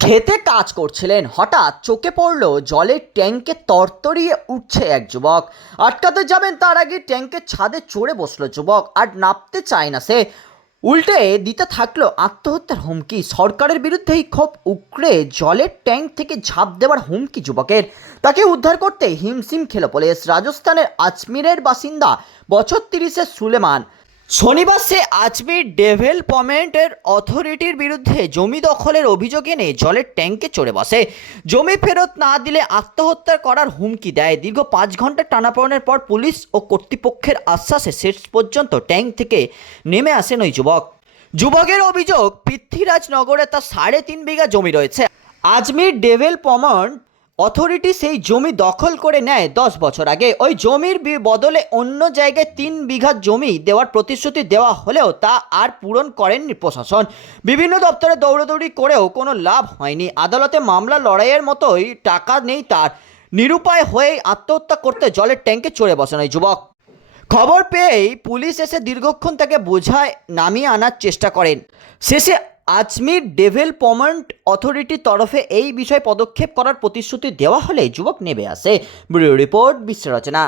খেতে কাজ করছিলেন, হঠাৎ চোখে পড়ল জলের ট্যাঙ্কে তরতরিয়ে উঠছে এক যুবক। আটকাতে যাবেন তার আগে ট্যাঙ্কের ছাদে চড়ে বসল যুবক আর নাপতে চায় না সে। উল্টে দিতে থাকল আত্মহত্যার হুমকি। সরকারের বিরুদ্ধেই ক্ষোভ উকড়ে জলের ট্যাঙ্ক থেকে ঝাঁপ দেওয়ার হুমকি যুবকের। তাকে উদ্ধার করতে হিমশিম খেল পুলিশ। রাজস্থানের আজমিরের বাসিন্দা বছর তিরিশের সুলেমান। শনিবার সে আজমির ডেভেলপমেন্টের অথরিটির বিরুদ্ধে জমি দখলের অভিযোগ এনে জলের ট্যাঙ্কে চড়ে বসে। জমি ফেরত না দিলে আত্মহত্যা করার হুমকি দেয়। দীর্ঘ পাঁচ ঘণ্টা টানাপড়নের পর পুলিশ ও কর্তৃপক্ষের আশ্বাসে শেষ পর্যন্ত ট্যাঙ্ক থেকে নেমে আসেন ওই যুবক। যুবকের অভিযোগ, পৃথ্বীরাজনগরে তার সাড়ে তিন বিঘা জমি রয়েছে। আজমির ডেভেলপমেন্ট অথরিটি সেই জমি দখল করে নেয় দশ বছর আগে। ওই জমির বদলে অন্য জায়গায় তিন বিঘা জমি দেওয়ার প্রতিশ্রুতি দেওয়া হলেও তা আর পূরণ করেননি প্রশাসন। বিভিন্ন দপ্তরে দৌড়দৌড়ি করেও কোনো লাভ হয়নি। আদালতে মামলা লড়াইয়ের মতোই টাকা নেই তার। নিরুপায় হয়ে আত্মহত্যা করতে জলের ট্যাঙ্কে চড়ে বসেন ওই যুবক। খবর পেয়েই পুলিশ এসে দীর্ঘক্ষণ তাকে বোঝায়, নামিয়ে আনার চেষ্টা করেন। শেষে আজমির ডেভেলপমেন্ট অথরিটির তরফে এই বিষয়ে পদক্ষেপ করার প্রতিশ্রুতি দেওয়া হলে যুবক নেমে আসে। ব্যুরো রিপোর্ট, বিশ্ব রচনা।